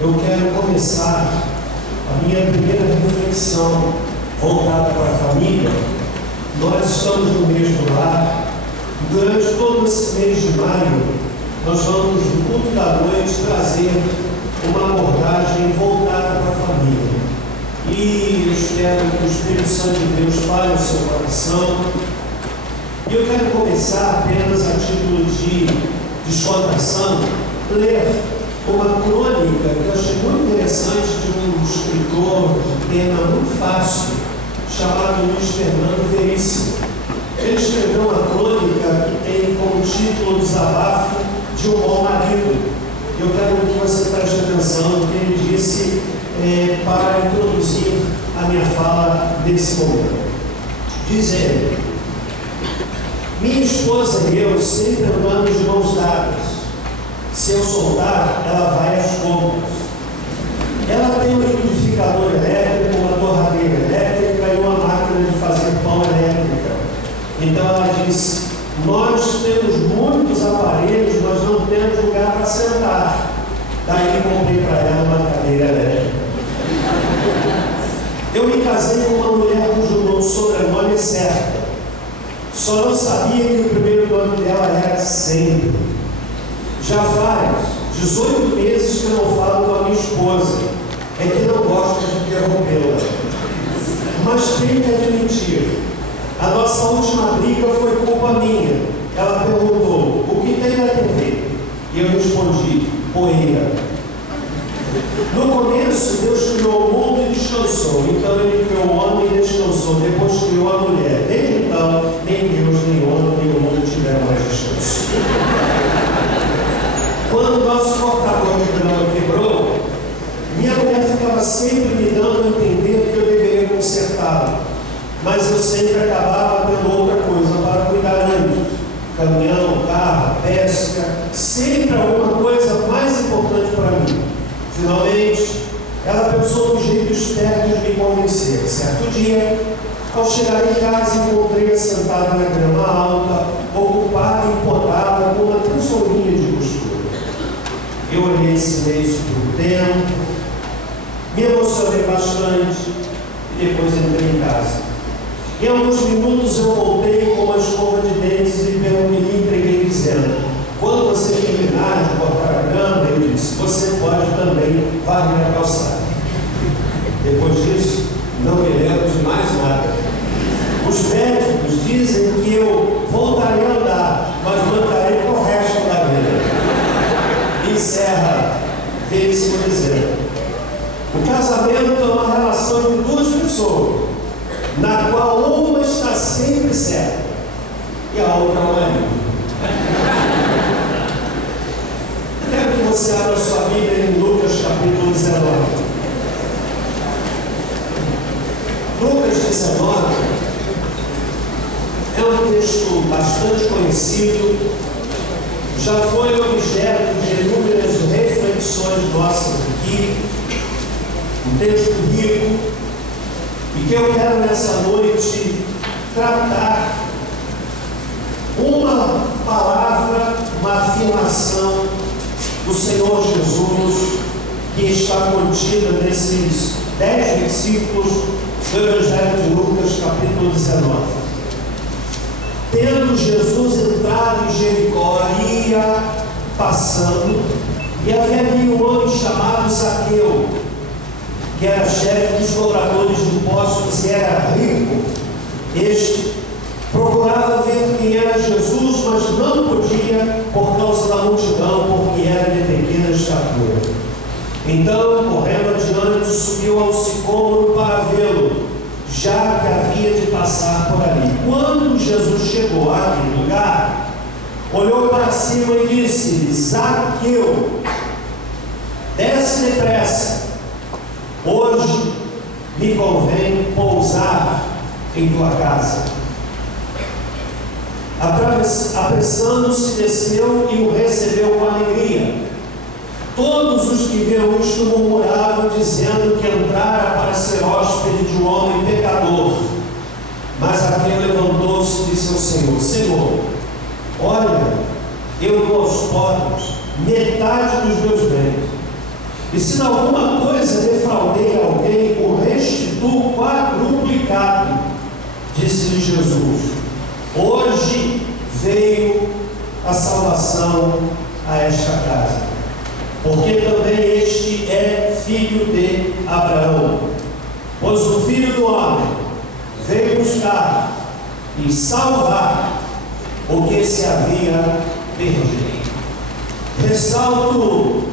eu quero começar a minha primeira reflexão voltada para a família. Nós estamos no mês do lar. Durante todo esse mês de maio, nós vamos, no culto da noite, trazer uma abordagem voltada para a família. E eu espero que o Espírito Santo de Deus fale no seu coração. E eu quero começar apenas a título de descontração, ler uma crônica que eu achei muito interessante de um escritor de pena muito fácil, chamado Luiz Fernando Veríssimo. Ele escreveu uma crônica que tem como título Desabafo de um Bom Marido. Eu quero que você preste atenção no que ele disse para introduzir a minha fala nesse momento. Diz ele: minha esposa e eu sempre andamos de mãos dadas. Se eu soltar, ela vai às compras. Ela tem um liquidificador elétrico, uma torradeira elétrica e uma máquina de fazer pão elétrica. Então ela disse: nós temos muitos aparelhos, mas não temos lugar para sentar. Daí comprei para ela uma cadeira elétrica. Eu me casei com uma mulher cujo sobrenome é certo. Só não sabia que o primeiro nome dela era Sempre. Já faz 18 meses que eu não falo com a minha esposa. É que não gosto de interrompê-la. Mas tenho que admitir, a nossa última briga foi culpa minha. Ela perguntou: o que tem na TV? E eu respondi: poeira. No começo, Deus criou o mundo e descansou. Então ele criou o homem e descansou. Depois criou a mulher. Desde então, nem Deus, nem o homem, nem o mundo tiveram mais descanso. Quando o nosso cortador de grama quebrou, minha mulher ficava sempre me dando a entender que eu deveria consertá-lo. Mas eu sempre acabava tendo outra coisa para cuidar antes. Caminhão, carro, pesca, sempre alguma coisa mais importante para mim. Finalmente, ela pensou no jeito esperto de me convencer. Certo dia, ao chegar em casa, encontrei-a sentada na grama alta, ocupada e podada com uma tesourinha de costura. Eu olhei em silêncio por um tempo, me emocionei bastante e depois entrei em casa. Em alguns minutos eu voltei com uma escova de dentes e me entreguei dizendo: quando você terminar de cortar a grama, eu disse, você pode também varrer a calçada. Depois disso, não me lembro de mais nada. Os médicos dizem que eu voltarei a andar, mas mandarei para o resto da vida. Encerra Veríssimo dizendo: o casamento é uma relação entre duas pessoas, na qual uma está sempre certa e a outra é o marido. Quero que você abra sua Bíblia em Lucas capítulo 19. Lucas 19 é um texto bastante conhecido, já foi objeto de inúmeras reflexões nossas aqui, um texto rico, e que eu quero nessa noite tratar uma palavra, uma afirmação do Senhor Jesus que está contida nesses 10 versículos do Evangelho de Lucas, capítulo 19. Tendo Jesus entrado em Jericó, ia passando, e havia ali um homem chamado Zaqueu, que era chefe dos cobradores de impostos e era rico. Este procurava ver quem era Jesus, mas não podia por causa da multidão, porque era de pequena estatura. Então, correndo adiante, subiu ao sicômoro para vê-lo, já que havia de passar por ali. Quando Jesus chegou àquele lugar, olhou para cima e disse: Zaqueu, desce depressa, hoje me convém pousar em tua casa. Apressando-se, desceu e o recebeu com alegria. Todos os que viram isto murmuravam, dizendo que entrara para ser hóspede de um homem pecador. Mas aquele levantou-se e disse ao Senhor: Senhor, olha, eu dou aos pobres metade dos meus bens, E se em alguma coisa defraudei alguém, o restituo quadruplicado, disse-lhe Jesus. Hoje veio a salvação a esta casa, porque também este é filho de Abraão. Pois o Filho do Homem veio buscar e salvar o que se havia perdido. Ressalto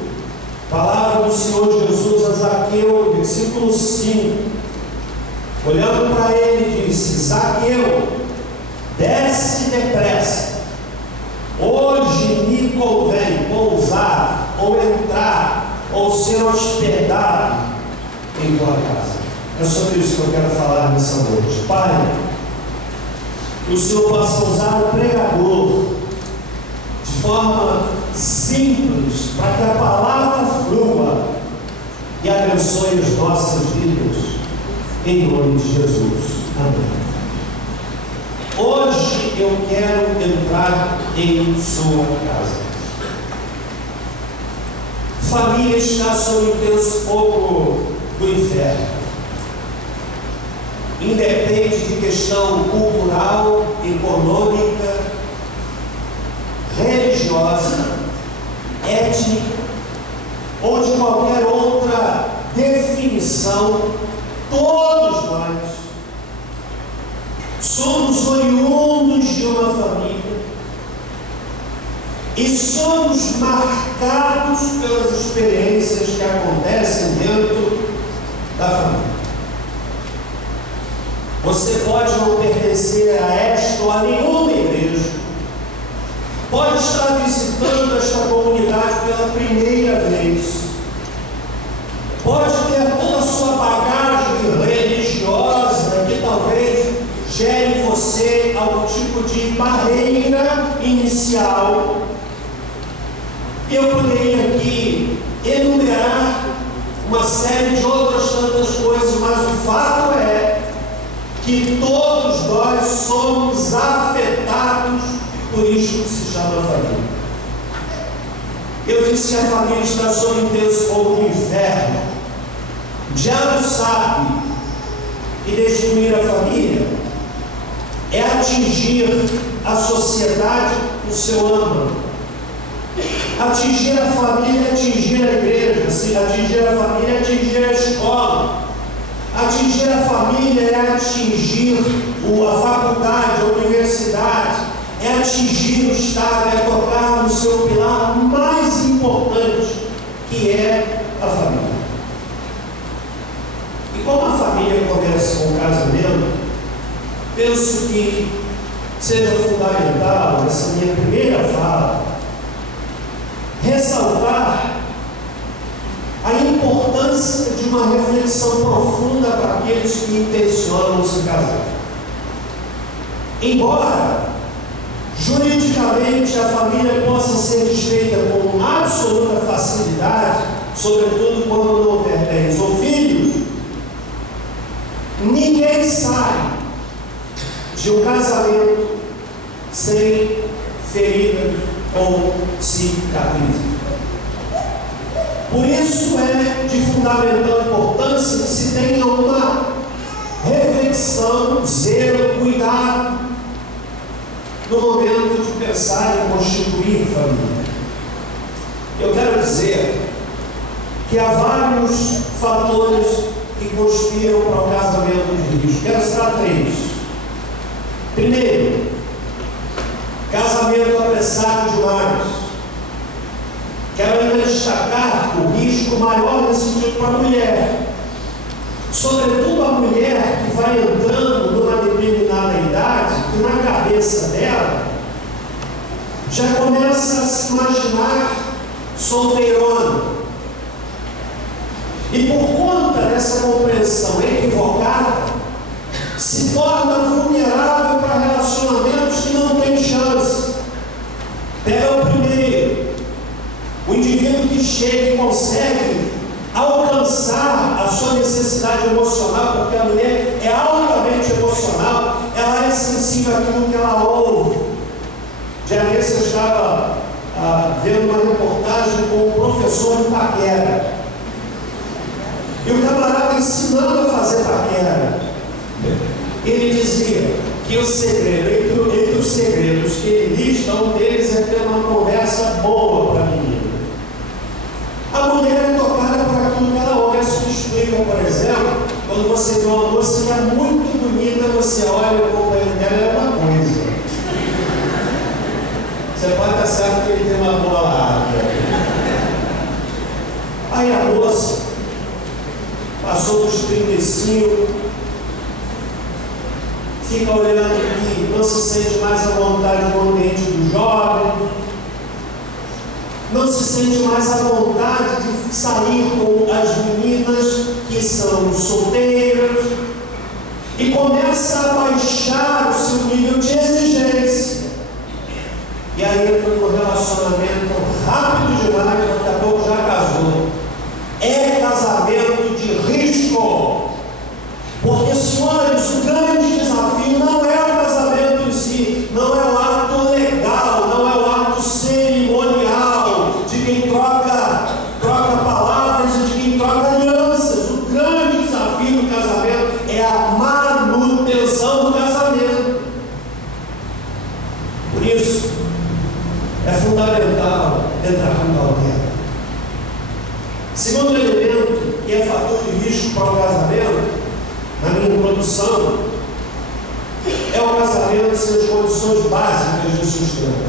a palavra do Senhor Jesus a Zaqueu, versículo 5. Olhando para ele, disse: Zaqueu, desce depressa, hoje me convém pousar, ou entrar, ou ser hospedado em tua casa. É sobre isso que eu quero falar nessa noite. Pai, que o Senhor possa usar o pregador de forma simples, para que a palavra flua e abençoe as nossas vidas, em nome de Jesus. Amém. Hoje eu quero entrar em sua casa. Família está sob o Deus fogo do inferno. Independe de questão cultural, econômica, religiosa, étnica ou de qualquer outra definição, todos nós somos oriundos de uma família e somos marcados pelas experiências que acontecem dentro da família. Você pode não pertencer a esta ou a nenhuma igreja, pode estar visitando esta comunidade pela primeira vez, pode ter toda a sua bagagem religiosa que talvez gere em você algum tipo de barreira inicial. Eu poderia aqui enumerar uma série de outras tantas coisas, mas o fato é que todos nós somos afetados por isso que se chama família. Eu disse que a família está sob o Deus fogo do inferno. O diabo sabe que destruir a família é atingir a sociedade no seu âmbito. Atingir a família é atingir a igreja. Se atingir a família é atingir a escola. Atingir a família é atingir a faculdade, a universidade, é atingir o Estado, é tocar no seu pilar mais importante, que é a família. E como a família começa com o casamento, penso que seja fundamental, nessa minha primeira fala, ressaltar a importância de uma reflexão profunda para aqueles que intencionam se casar. Embora juridicamente a família possa ser desfeita com absoluta facilidade, sobretudo quando não houver bens ou filhos, ninguém sai de um casamento sem feridas ou cicatrizes. Por isso é de fundamental importância que se tenha uma reflexão, zelo, cuidado no momento de pensar em constituir família. Eu quero dizer que há vários fatores que conspiram para o casamento de risco. Quero citar 3. Primeiro, casamento apressado demais. Quero ainda destacar o risco maior nesse sentido para a mulher. Sobretudo a mulher que vai entrando numa determinada idade, que na cabeça dela já começa a se imaginar solteirona. E por conta dessa compreensão equivocada, se torna vulnerável para relacionamentos que não têm chance. Pega o primeiro. O indivíduo que chega e consegue alcançar a sua necessidade emocional, porque a mulher é altamente emocional, ela é sensível àquilo que ela ouve. Já nesse eu estava vendo uma reportagem com um professor de paquera. estava ensinando a fazer paquera. Ele dizia que o segredo, entre os segredos que ele lista, um deles é ter uma conversa boa para a menina. A mulher é tocada por aquilo que ela olha. Isso explica, por exemplo, quando você vê uma moça que é muito bonita, você olha o companheiro dela, é uma coisa. Você pode estar certo que ele tem uma boa larga. Aí a moça passou dos 35, fica olhando que não se sente mais à vontade no ambiente do jovem, não se sente mais à vontade de sair com as meninas que são solteiras, e começa a baixar o seu nível de exigência. E aí entra num relacionamento rápido demais, daqui a pouco já casou. É casamento de risco. Porque, senhores, o grande desafio não é o casamento em si, não é o ato legal, não é o ato cerimonial de quem troca palavras e de quem troca alianças. O grande desafio do casamento é a manutenção do casamento. Por isso, é fundamental entrar com cautela. Segundo elemento, que é fator de risco para o casamento, na minha introdução, é o casamento sem as condições básicas de sustento.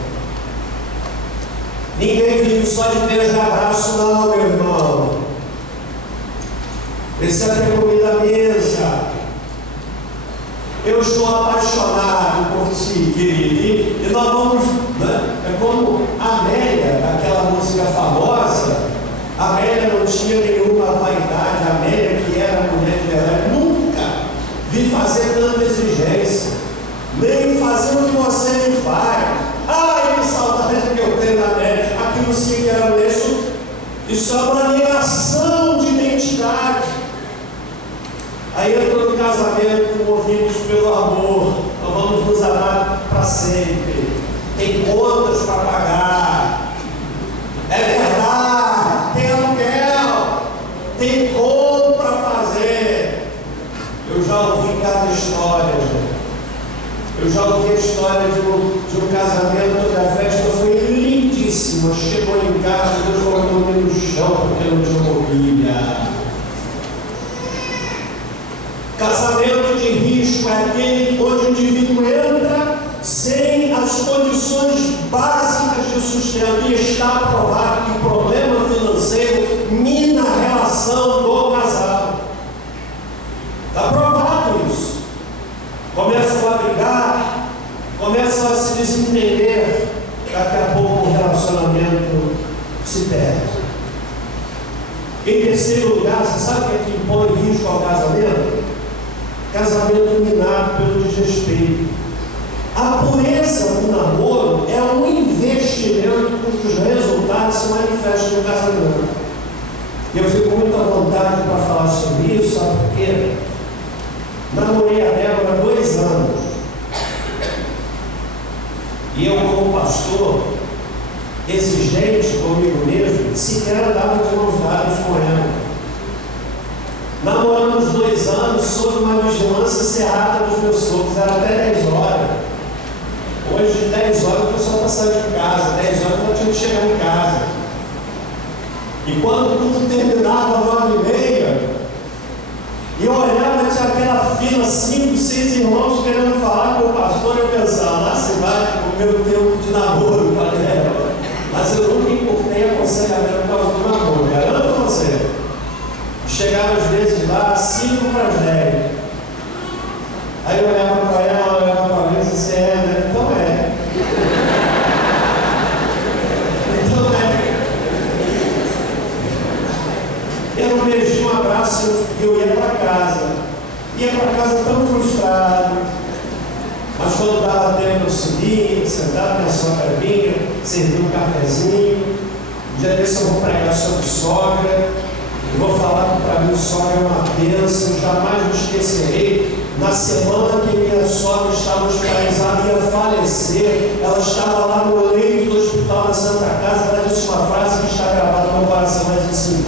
Ninguém vive só de beijo e abraço, não, meu irmão. Precisa ter comida à mesa. Eu estou apaixonado por ti, querido. E nós vamos, né? É como a Amélia, aquela música famosa. A Amélia não tinha nenhuma vaidade. A Amélia, que era a mulher de verdade, nunca vi fazer tanta exigência, nem fazer o que você me faz. Ai, que saudade que eu tenho da Amélia. Aquilo sim que era isso é uma negação de identidade. Aí entra no casamento, movidos pelo amor. Nós vamos nos amar para sempre. Tem contas para pagar. É verdade. Tem aluguel. Tem conta para fazer. Eu já ouvi cada história, gente. Eu já ouvi a história de um casamento onde a festa foi lindíssima. Chegou em casa, Deus colocou dormir no chão porque não tinha mobília. Casamento de risco é aquele onde o indivíduo entra sem as condições básicas de sustento, e está provado que o problema financeiro mina a relação do casal. Está provado isso. Começam a brigar, começam a se desentender, daqui a pouco o relacionamento se perde. Em terceiro lugar, você sabe o que é que impõe risco ao casamento? Casamento minado pelo desrespeito. A pureza do namoro é um investimento cujos resultados se manifestam no casamento. Eu fico muito à vontade para falar sobre isso, sabe por quê? Namorei a Débora há 2 anos. E eu, como pastor, exigente comigo mesmo, sequer andava de mãos dadas com ela. Namoramos 2 anos sob uma vigilância cerrada dos meus sogros, era até 10 horas. Hoje, 10 horas, o pessoal está saindo de casa, 10 horas eu tinha que chegar em casa. E quando tudo terminava 9h30, e eu olhava, tinha aquela fila, 5, 6 irmãos querendo falar com o pastor, eu pensava, lá se vai o meu tempo de namoro com a Débora. Mas eu nunca importei aconselhamento por causa do namoro, garanto você. Chegaram às vezes lá, 5 para as 10. Aí eu olhava para ela, olhava para mim e disse, né? Então é. Então é. Era um beijinho, um abraço, e eu ia para casa. Ia para casa tão frustrado. Mas quando dava tempo eu subia, sentava na sogra vinha, servia um cafezinho. Um dia desse eu vou pregar sobre sogra. Eu vou falar que para mim sogra é uma bênção, jamais me esquecerei. Na semana que minha sogra estava hospitalizada, ia falecer, ela estava lá no leito do hospital da Santa Casa, ela disse uma frase que está gravada no meu coração, mas assim,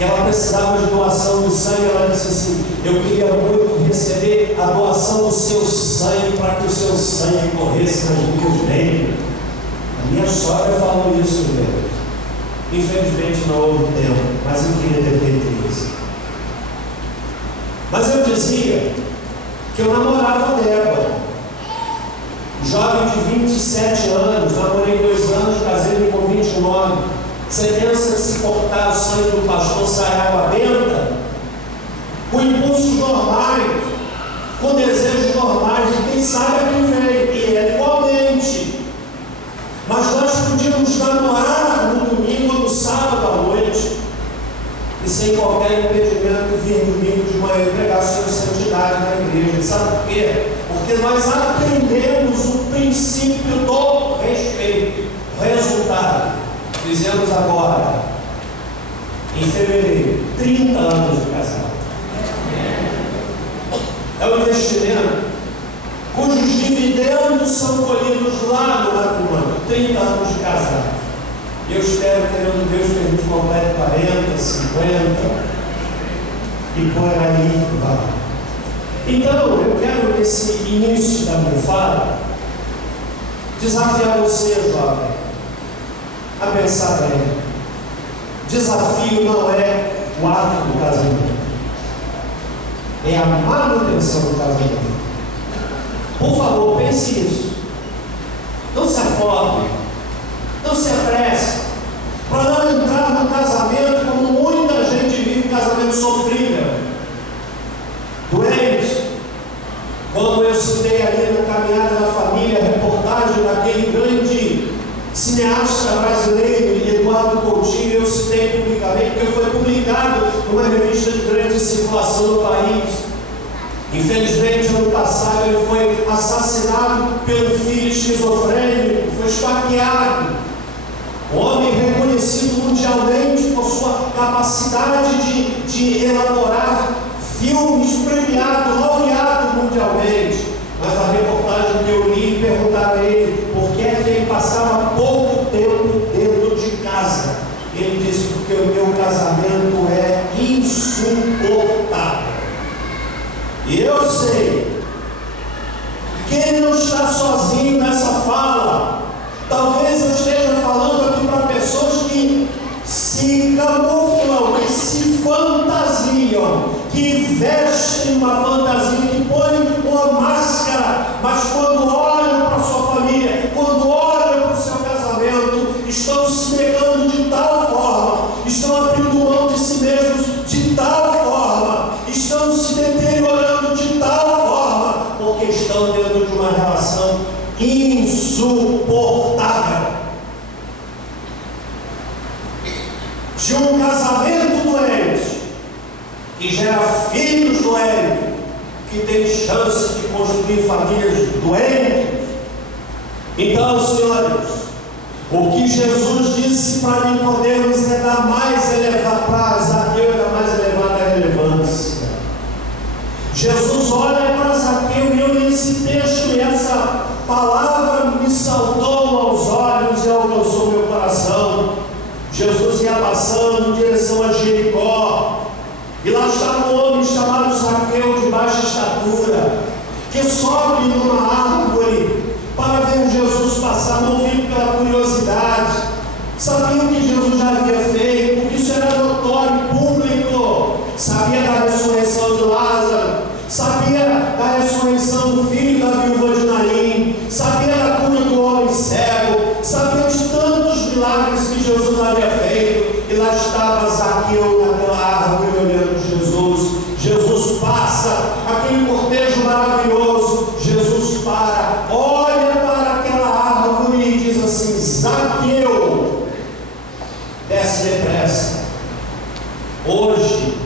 que ela precisava de doação de sangue. Ela disse assim: eu queria muito receber a doação do seu sangue, para que o seu sangue corresse nas minhas veias. A minha sogra falou isso mesmo. Infelizmente não houve tempo, mas eu queria ter feito isso. Mas eu dizia que eu namorava a Débora, jovem de 27 anos, namorei 2 anos, casei com 29. Você pensa que se cortar o sangue do pastor sai água benta? Com impulsos normais, com desejos normais, e quem sabe a quem vem, e é igualmente. Mas nós podíamos namorar no domingo ou no sábado à noite, e sem qualquer impedimento vir domingo de manhã e pregar sobre santidade na igreja. Sabe por quê? Porque nós aprendemos o princípio do respeito. O resultado, fizemos agora, em fevereiro, 30 anos de casado. É um investimento cujos dividendos são colhidos lá no matrimônio. 30 anos de casado. Eu espero, querendo Deus, que a gente complete 40, 50 e por aí vai. Então, eu quero, nesse início da minha fala, desafiar você, jovem, a pensar bem. Desafio não é o ato do casamento, é a manutenção do casamento. Por favor, pense nisso. Não se afogue, não se apresse, para não entrar no casamento como muita gente vive, casamento sofrível, doente. Quando eu citei ali na Caminhada da Família a reportagem daquele grande cineasta brasileiro, Eduardo Coutinho, eu citei publicamente, porque foi publicado numa revista de grande circulação no país. Infelizmente, ano passado, ele foi assassinado pelo filho esquizofrênico, foi esfaqueado. Um homem reconhecido mundialmente por sua capacidade de elaborar filmes premiados, laureados mundialmente. Mas a reportagem que eu li perguntava a ele por que é que ele passava pouco tempo dentro de casa. Ele disse: porque o meu casamento é insuportável. E eu sei que ele não está sozinho nessa fala. Talvez eu esteja falando aqui para pessoas que se camuflam, que se fantasiam, que vestem uma fantasia, que põem uma máscara, mas quando olham para a sua família, quando olham para o seu casamento, estão se negando de tal forma, estão abrindo mão de si mesmos de tal forma, estão se deteriorando de tal forma, porque estão dentro de uma relação insuportável, de um casamento doente, que gera filhos doentes, que tem chance de construir famílias doentes. Então, senhores, o que Jesus disse para Nicodemos é da mais elevada, para Zaqueu é da mais elevada relevância. Jesus olha para Zaqueu, e eu li esse texto, e essa palavra me saltou aos olhos e alcançou meu coração. Jesus ia passando em direção a Jericó, e lá estava um homem chamado Zaqueu, de baixa estatura, que sobe numa árvore para ver Jesus passar, movido pela curiosidade. Sabia o que Jesus já havia feito, porque isso era notório, público. Sabia da ressurreição de Lázaro, sabia da ressurreição do filho da viúva de Naim, sabia da cura do homem cego, sabia de tantos milagres que Jesus havia feito. E lá estava Zaqueu naquela árvore olhando Jesus. Jesus passa, aquele cortejo maravilhoso. Jesus para, olha para aquela árvore e diz assim: Zaqueu, desce depressa, hoje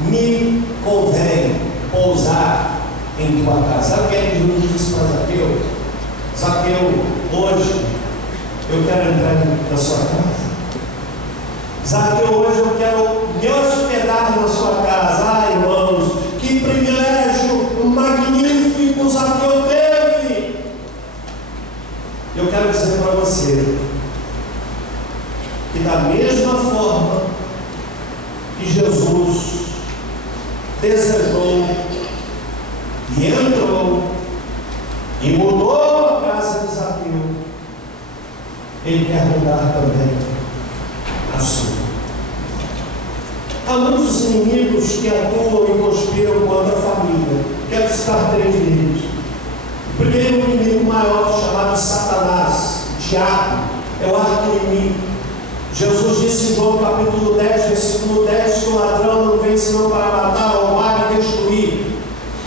me convém pousar em tua casa. Sabe o que é que Jesus disse para Zaqueu? Zaqueu, hoje eu quero entrar na sua casa. Zaqueu, hoje eu quero me hospedar na sua casa. Ah, irmãos, que privilégio magnífico Zaqueu teve. Eu quero dizer para você que da mesma forma que desejou e entrou e mudou a casa de Zaqueu, Ele quer mudar também a sua. Há muitos inimigos que atuam e conspiram contra a família. Quero citar 3 deles. O primeiro inimigo maior, chamado Satanás, o diabo, é o arqui-inimigo. Jesus disse em João capítulo 10, versículo 10, que o ladrão não vem senão para matar, roubar e destruir.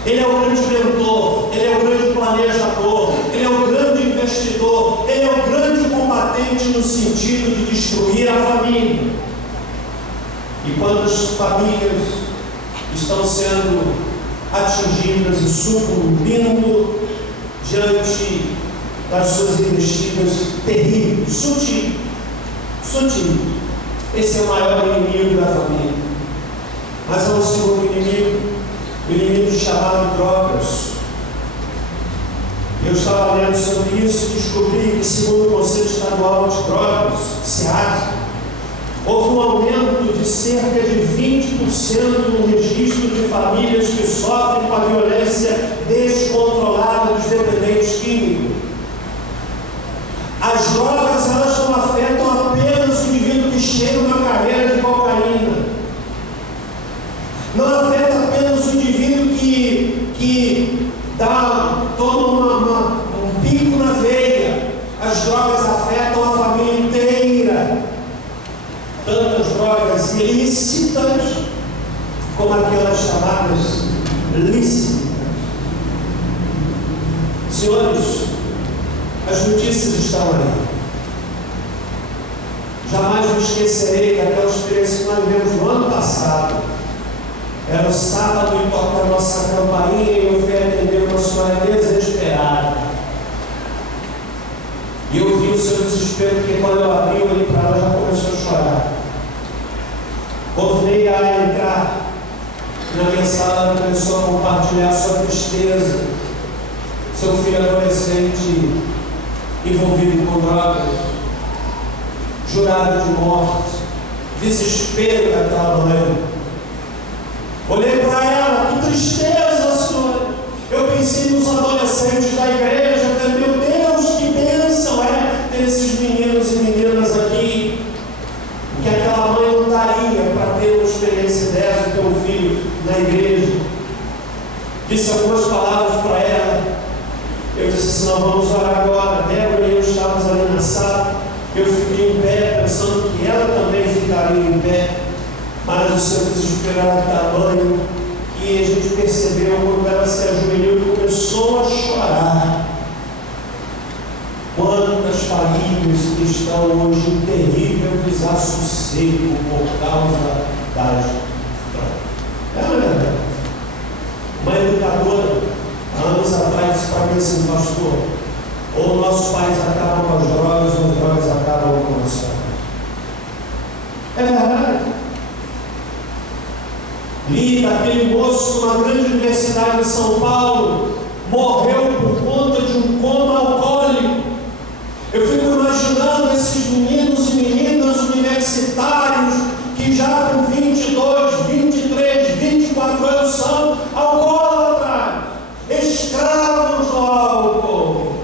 Ele é o grande mentor, ele é o grande planejador, ele é o grande investidor, ele é o grande combatente no sentido de destruir a família. E quando as famílias estão sendo atingidas e sucumbindo diante das suas investidas terríveis, sutil. Esse é o maior inimigo da família. Mas há um segundo inimigo, o inimigo chamado drogas. Eu estava lendo sobre isso e descobri que, segundo o Conselho Estadual de Drogas, SEAD, houve um aumento de cerca de 20% no registro de famílias que sofrem com a violência descontrolada dos dependentes químicos. As drogas, elas não afetam apenas o indivíduo que chega na carreira de cocaína. Não afeta apenas o indivíduo que dá todo um pico na veia. As drogas afetam a família inteira. Tanto as drogas ilícitas como aquelas chamadas lícitas. Senhores, as notícias estão aí. Jamais me esquecerei daquela experiência que nós vivemos no ano passado. Era o sábado e toca a nossa campainha e eu fui atender uma senhora desesperada. E eu vi o seu desespero, porque quando eu abri, eu olhei para ela, já começou a chorar. Convidei ela a entrar na minha sala, ela começou a compartilhar sua tristeza, seu filho adolescente envolvido com drogas, jurado de morte, desespero daquela mãe. Olhei para ela, que tristeza, senhora. Eu pensei nos adolescentes da igreja, falei, meu Deus, que bênção é ter esses meninos e meninas aqui, que aquela mãe não daria para ter uma experiência dessa, ter um filho na igreja. Disse algumas palavras para ela. Eu disse assim, nós vamos orar agora. Débora e eu estávamos ali na sala. Eu fiquei em pé, pensando que ela também ficaria em pé. Mas o seu desespero era tamanho que a gente percebeu quando ela se ajoelhou e começou a chorar. Quantas famílias que estão hoje em terrível desassossego por causa das drogas. É verdade. Uma educadora, há anos atrás, disse para mim assim, pastor, ou nossos pais acabam com as drogas, ou as drogas acabam com nós. É verdade. Li daquele moço numa grande universidade em São Paulo, morreu por conta de um coma alcoólico. Eu fico imaginando esses meninos e meninas universitários que já com 22, 23, 24 anos são alcoólatras, escravos do álcool.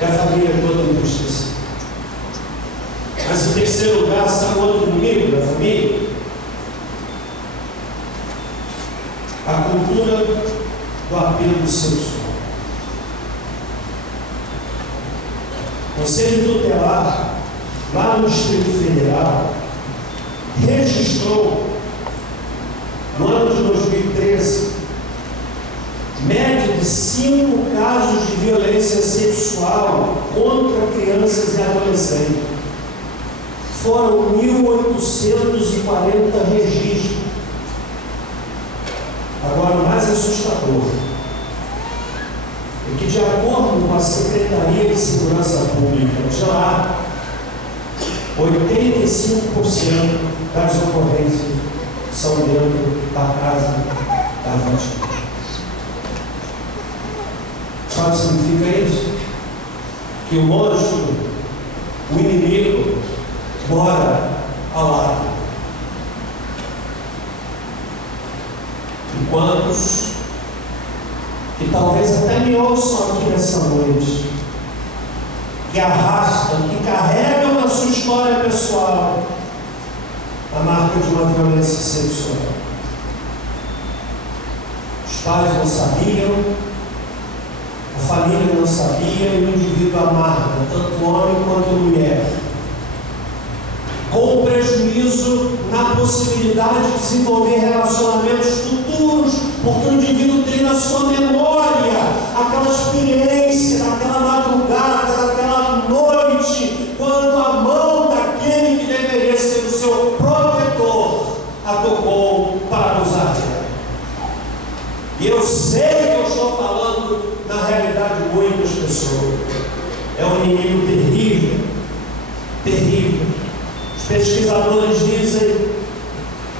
E a família toda entristecida. Mas em terceiro lugar, sabe o outro inimigo da família? A cultura do apelo sexual. O Conselho Tutelar, lá no Distrito Federal, registrou, no ano de 2013, média de 5 casos de violência sexual contra crianças e adolescentes. Foram 1.840 registros. Agora, o mais assustador é que, de acordo com a Secretaria de Segurança Pública de lá, 85% das ocorrências são dentro da casa da vítima. Sabe o que significa isso? Que o monstro, o inimigo, mora ao lado. E quantos que talvez até me ouçam aqui nessa noite, que arrastam, que carregam na sua história pessoal a marca de uma violência sexual. Os pais não sabiam, a família não sabia, e o indivíduo amarga, tanto homem quanto mulher, com prejuízo na possibilidade de desenvolver relacionamentos futuros, porque o indivíduo tem na sua memória aquela experiência, naquela madrugada, naquela noite, quando a mão daquele que deveria ser o seu protetor a tocou para abusar dela. E eu sei que eu estou falando na realidade de muitas pessoas. É um inimigo terrível, terrível. Os pesquisadores dizem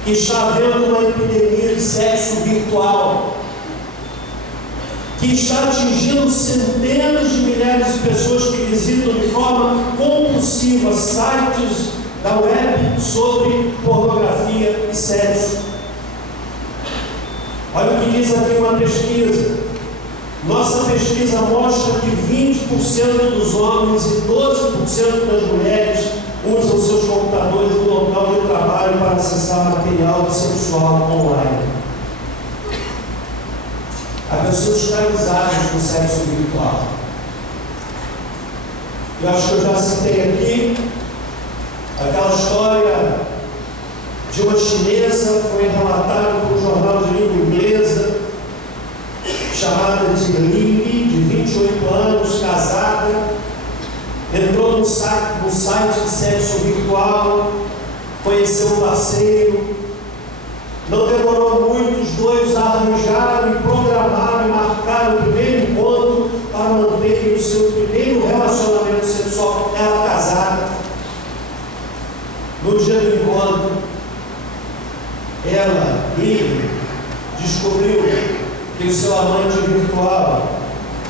que está havendo uma epidemia de sexo virtual, que está atingindo centenas de milhares de pessoas que visitam de forma compulsiva sites da web sobre pornografia e sexo. Olha o que diz aqui uma pesquisa. Nossa pesquisa mostra que 20% dos homens e 12% das mulheres usam seus computadores no local de trabalho para acessar material sexual online. Há pessoas escravizadas no sexo virtual. Eu acho que eu já citei aqui aquela história de uma chinesa, foi relatada por um jornal de língua inglesa, chamada de Lili, de 28 anos, casada, entrou no site de sexo virtual, conheceu um parceiro, não demorou muito, os dois arranjaram e programaram e marcaram o primeiro encontro para manter o seu primeiro relacionamento sexual, ela casada. No dia do encontro, ela, ele, descobriu que o seu amante virtual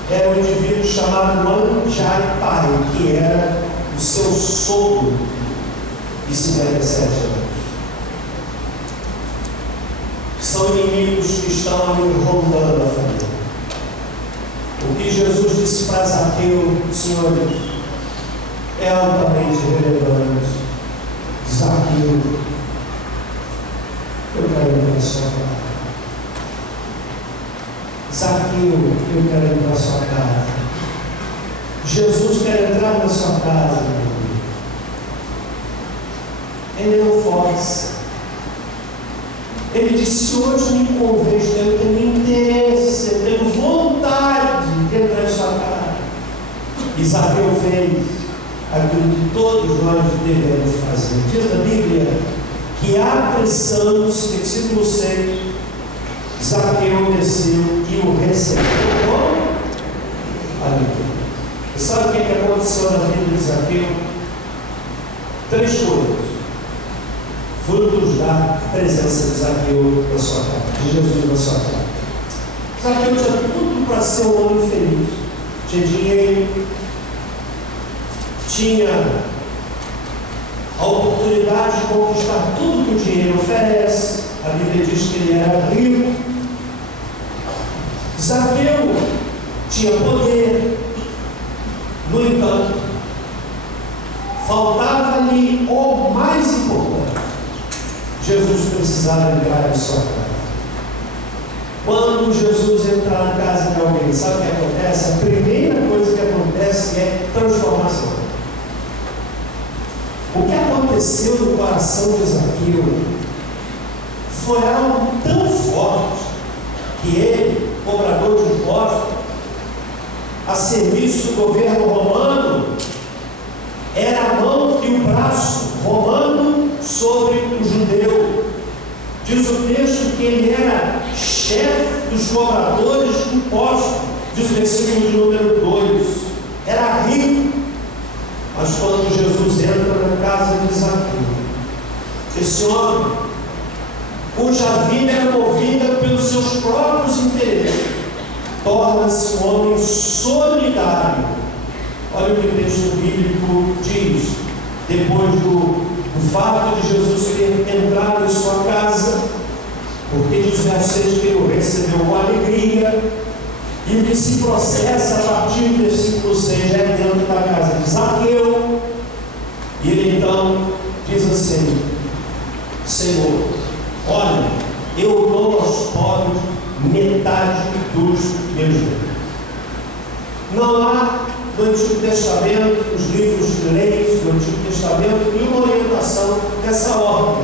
era um indivíduo chamado Manjai Pai, que era o seu sogro de 57 anos. São inimigos que estão ali rondando a família. O que Jesus disse para Zaqueu, senhores, é altamente relevante. Zaqueu, eu quero ir para a sua casa. Zaqueu, eu quero ir para a sua casa. Jesus quer entrar na sua casa, meu amigo. Ele não força. Ele disse: hoje me convejo, eu tenho interesse, eu tenho vontade de entrar em sua casa. E Zaqueu fez aquilo que todos nós devemos fazer. Diz a Bíblia que apressando-se, versículo 6, Zaqueu desceu e o recebeu com alegria. E sabe o que aconteceu na vida de Zaqueu? 3 coisas. Frutos da presença de Zaqueu na sua casa, de Jesus na sua casa. Zaqueu tinha tudo para ser um homem feliz. Tinha dinheiro, tinha a oportunidade de conquistar tudo que o dinheiro oferece. A Bíblia diz que ele era rico. Zaqueu tinha poder. No entanto, faltava-lhe o mais importante. Jesus precisava entrar em sua casa. Quando Jesus entrar na casa de alguém, sabe o que acontece? A primeira coisa que acontece é transformação. O que aconteceu no coração de Zaqueu foi algo tão forte que ele, cobrador de impostos, a serviço do governo romano, era a mão e o braço romano sobre o judeu. Diz o texto que ele era chefe dos cobradores de impostos, diz o versículo de número 2. Era rico. Mas quando Jesus entra na casa de Zaqueu, esse homem, cuja vida era movida pelos seus próprios interesses, torna-se um homem solidário. Olha o que o texto bíblico diz. Depois do fato de Jesus ter entrado em sua casa, porque diz o verso 6, que ele recebeu com alegria. E o que se processa a partir do versículo 6 é dentro da casa de Zaqueu. E ele então diz assim: Senhor, olha, eu dou aos pobres metade dos meus bens. Não há no Antigo Testamento, nos livros de leis do Antigo Testamento, nenhuma orientação dessa ordem,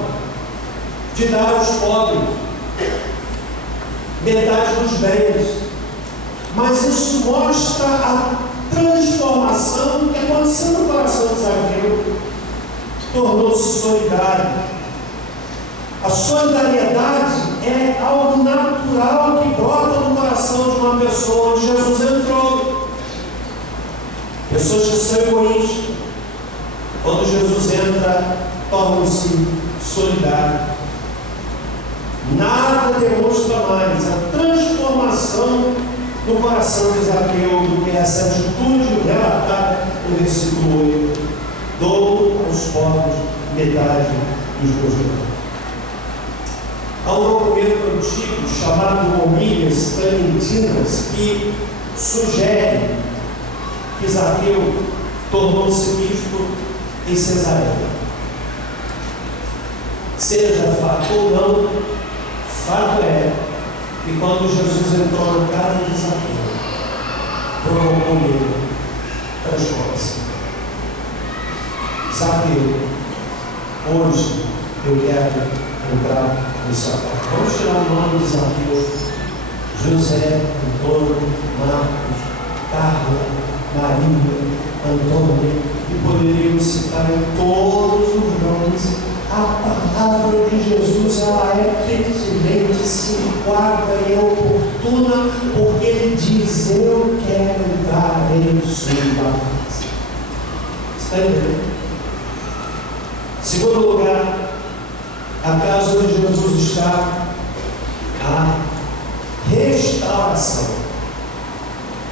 de dar aos pobres metade dos bens. Mas isso mostra a transformação que aconteceu no coração de Zaqueu. Tornou-se solidário. A solidariedade é algo natural que brota no coração de uma pessoa onde Jesus entrou. Pessoas que são egoístas, quando Jesus entra, tornam-se solidários. Nada demonstra mais a transformação no coração de Zaqueu do que essa atitude relatada no versículo 8: dou aos pobres metade dos meus bens. Há um documento antigo chamado Homílias Tridentinas que sugere que Zaqueu tornou-se bispo em Cesareia. Seja fato ou não, fato é que quando Jesus entrou na casa de Zaqueu, provocou nele transformação. Zaqueu, hoje eu quero entrar no seu quarto. Vamos tirar o nome de Zaqueu: José, Antônio, Marcos, Carla, Maria, Antônio, e poderíamos citar em todos os nomes. A palavra de Jesus, ela é pertinente, se enquadra e é oportuna, porque ele diz: eu quero entrar em sua casa. Está entendendo? Segundo lugar, a casa onde Jesus está, a restauração.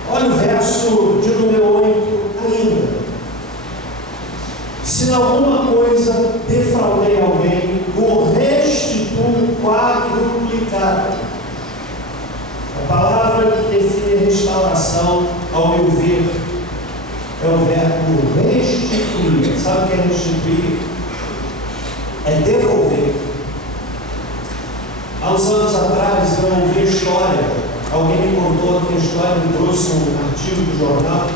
Olha o verso de número 8 ainda. Se alguma coisa defraudei alguém, o restituo quadruplicado. A palavra que define restauração, ao meu ver, é o verbo restituir. Sabe o que é restituir? É devolver. Há uns anos atrás eu ouvi a história, alguém me contou que a história, me trouxe um artigo do jornal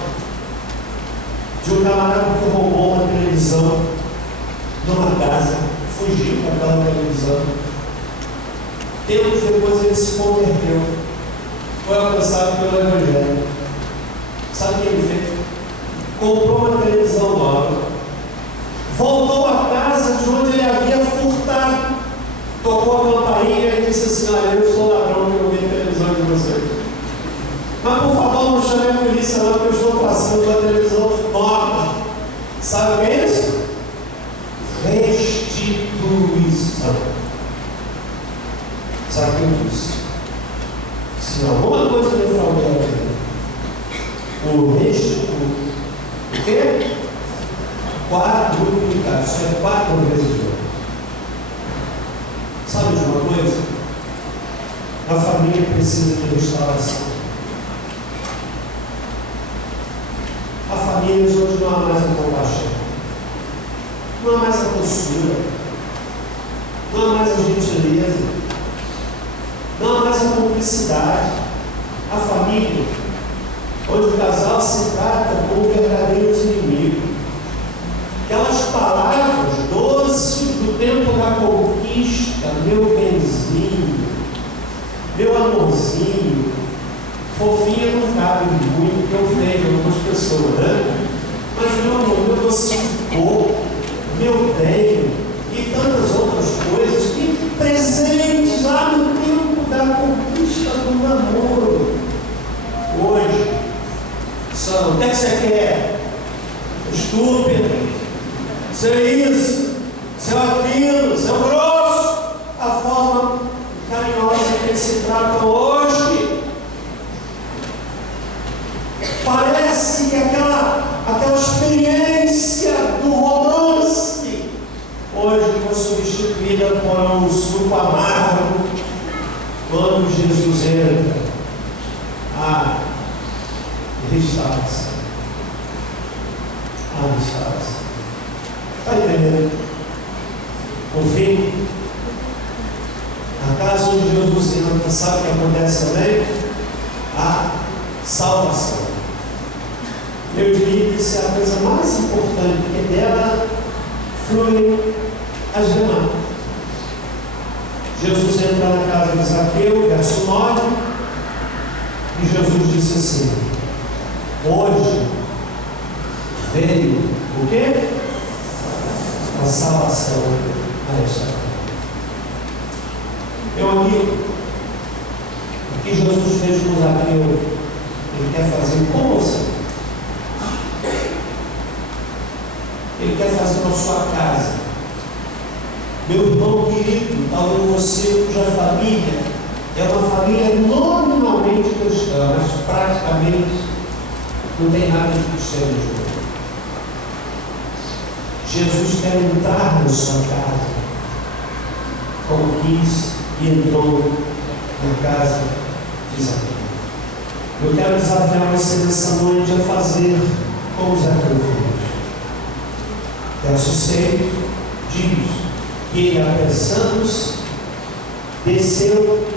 de um camarada que roubou uma televisão numa casa, fugiu com aquela televisão. Tempos depois ele se converteu, foi alcançado pelo Evangelho. Sabe o que ele fez? Comprou uma televisão nova, voltou à casa de onde ele havia furtado, tocou a campainha e disse assim: olha, eu sou ladrão que roubei a televisão de você. Mas por favor, não chame a polícia não, porque eu estou passando da televisão nova. Sabe o que é isso? Restituição. Sabe o que eu disse? Se alguma coisa defraudou alguém, o restitui. O quê? Quadruplicado. Isso é 4 vezes de ouro. Sabe de uma coisa? A família precisa de restauração. Há famílias onde não há mais a compaixão, não há mais a doçura, não há mais a gentileza, não há mais a cumplicidade. Há família onde o casal se trata como verdadeiros inimigos. Aquelas palavras doces do tempo da conquista: meu benzinho, meu amorzinho. Fofinha não cabe muito, que eu vejo algumas pessoas, né? Mas meu amor, meu docinho, meu bem, e tantas outras coisas, que presentes lá no tempo da conquista do namoro. Hoje, são: o que é que você quer? Estúpido, ser isso, ser aquilo, ser grosso. A forma carinhosa que eles se tratam hoje. Parece que aquela experiência do romance hoje foi substituída por um suco amargo, quando Jesus entra, há restauração. Há restauração. Está entendendo? Por fim, na casa onde Jesus entra, sabe o que acontece também? A salvação. Eu diria que isso é a coisa mais importante, porque dela fluem as demais. Jesus entra na casa de Zaqueu, verso 9, e Jesus disse assim: hoje veio o quê? A salvação a esta casa. Meu amigo, o que Jesus fez com Zaqueu, Ele quer fazer com você. Ele quer fazer na sua casa. Meu irmão querido, talvez você, cuja família é uma família nominalmente cristã, mas praticamente não tem nada de cristianismo. Jesus quer entrar na sua casa, como quis e entrou na casa de Zaqueu. Eu quero desafiar você nessa noite a fazer como Zaqueu fez. Verso 6 diz que ele, apressando-se, desceu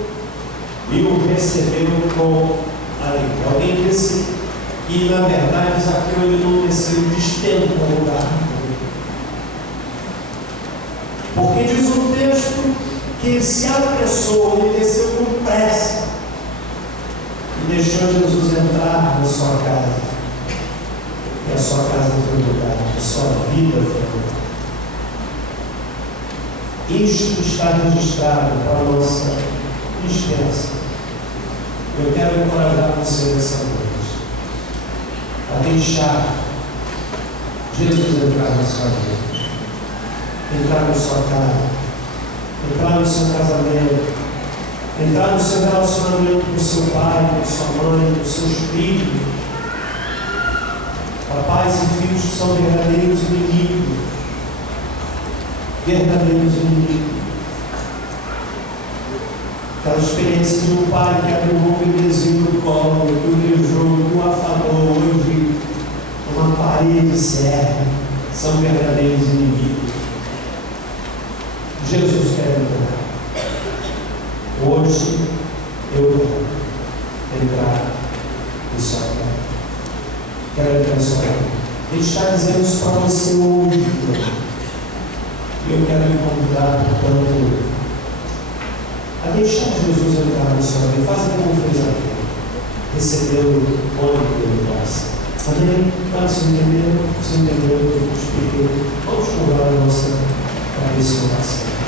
e o recebeu com alegria. Alguém disse que, na verdade, Zaqueu ele não desceu distante do lugar. Porque diz o texto que ele se apressou, ele desceu com pressa e deixou Jesus entrar na sua casa. E a sua casa foi mudada, a sua vida foi mudada. Isto está registrado para a nossa dispensa. Eu quero encorajar você nessa noite a deixar Jesus entrar na sua vida, entrar na sua casa, entrar no seu casamento, entrar no seu relacionamento com seu pai, com sua mãe, com seus filhos. Pais e filhos que são verdadeiros inimigos. Verdadeiros inimigos. Aquela experiência de um pai que abriu um bebezinho no colo, que o beijou, que o afagou, hoje uma parede certa, são verdadeiros inimigos. Jesus quer entrar. Hoje eu quero entrar no seu casa. Quero entrar no seu casa. Ele está dizendo isso para você hoje. E eu quero lhe convidar, portanto, a deixar Jesus entrar na sua vida. Faça como fez aqui. Recebeu onde ele passa. Amém? Para se entender, se entendeu o que eu expliquei. Vamos curvar a nossa cabeça e oração.